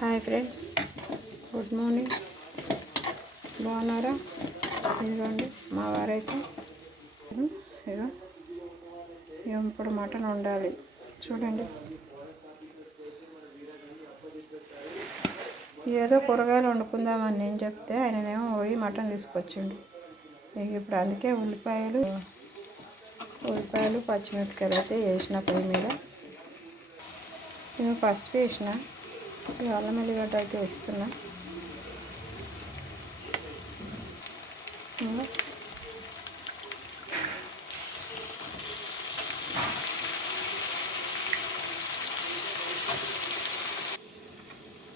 Hi friends, good morning. బాగున్నారా? ఇదిగోండి మా వారైతే ఇప్పుడు మటన్ వండాలి. చూడండి, ఏదో కూరగాయలు వండుకుందామని నేను చెప్తే ఆయననేమో పోయి మటన్ తీసుకొచ్చిండు. ఇప్పుడు అందుకే ఉల్లిపాయలు పచ్చిమిరపకాయలు అయితే వేసిన పొయ్యి మీద. నేను ఫస్ట్ వేసిన అల్లం ఎల్లిగడ్డ అయితే వేస్తున్నా.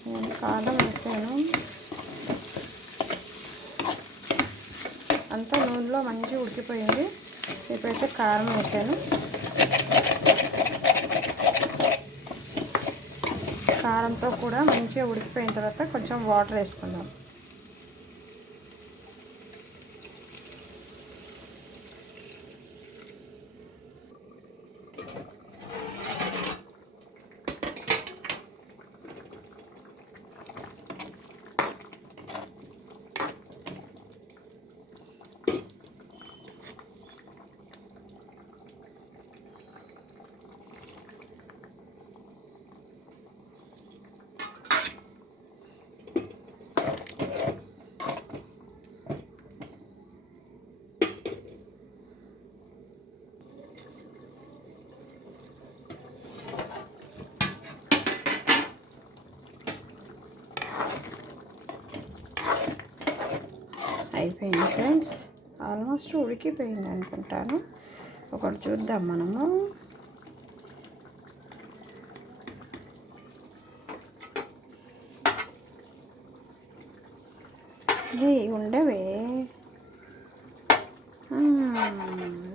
నేను కారం వేసాను. అంతా నూనెలో మంచిగా ఉడికిపోయింది. ఇప్పుడైతే కారం వేసాను. కారంతో కూడా మంచిగా ఉడికిపోయిన తర్వాత కొంచెం వాటర్ వేసుకుందాం. అయిపోయింది ఫ్రెండ్స్, ఆల్మోస్ట్ ఉడికిపోయింది అనుకుంటాను. ఒకటి చూద్దాం మనము. ఉండవే.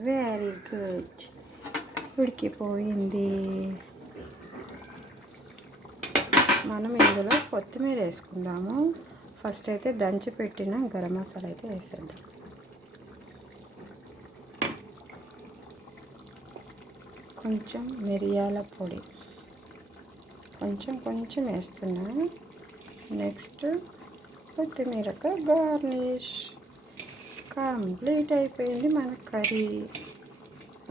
వెరీ గుడ్, ఉడికిపోయింది. మనం ఇందులో కొత్తిమీర వేసుకుందాము. ఫస్ట్ అయితే దంచి పెట్టిన గరం మసాలా అయితే వేసేద్దాం. కొంచెం మిరియాల పొడి కొంచెం వేస్తున్నా. నెక్స్ట్ కొత్తిమీరతో గార్నిష్. కంప్లీట్ అయిపోయింది మన కర్రీ.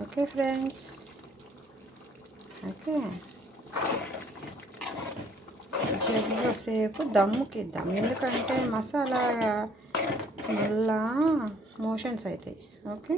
ఓకే ఫ్రెండ్స్, ఓకే సేపు దమ్ముకిద్దాం. ఎందుకంటే మసాలా మళ్ళా మోషన్స్ అవుతాయి. ఓకే.